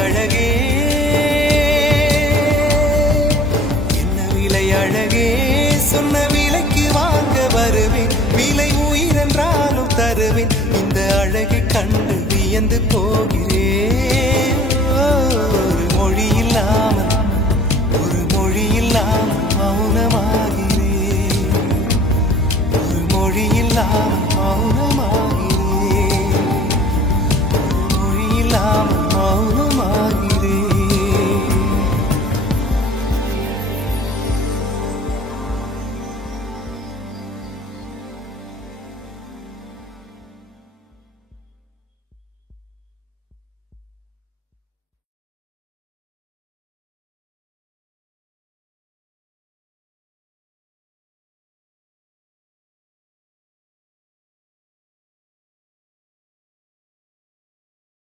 அழகே என்ன விலை அழகே சொன்ன விலைக்கு வாங்க வருவேன் விலை உயிரென்றாலும் தருவேன் இந்த அழகை கண்டு வியந்து போகிறேன்